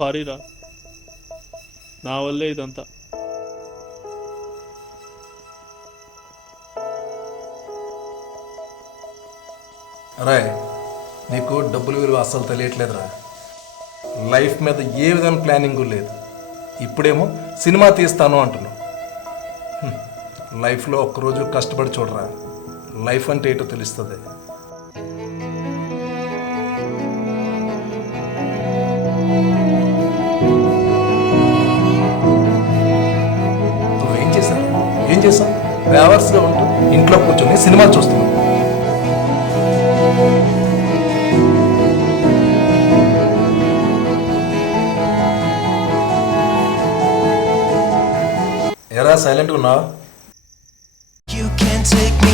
Sorry రా, నా వల్లే ఇదంతా. రాయ్, నీకు డబ్బులు విలువ అస్సలు తెలియట్లేదురా. లైఫ్ మీద ఏ విధమైన ప్లానింగు లేదు. ఇప్పుడేమో సినిమా తీస్తాను అంటున్నావు. లైఫ్లో ఒక్కరోజు కష్టపడి చూడరా, లైఫ్ అంటే ఏంటో తెలుస్తుంది. నువ్వేం చేశావు? ఏం చేసావు? బ్యావర్స్గా ఉంటూ ఇంట్లో కూర్చొని సినిమా చూస్తున్నావు. ఎరా సైలెంట్గా ఉన్నావు? You can't take me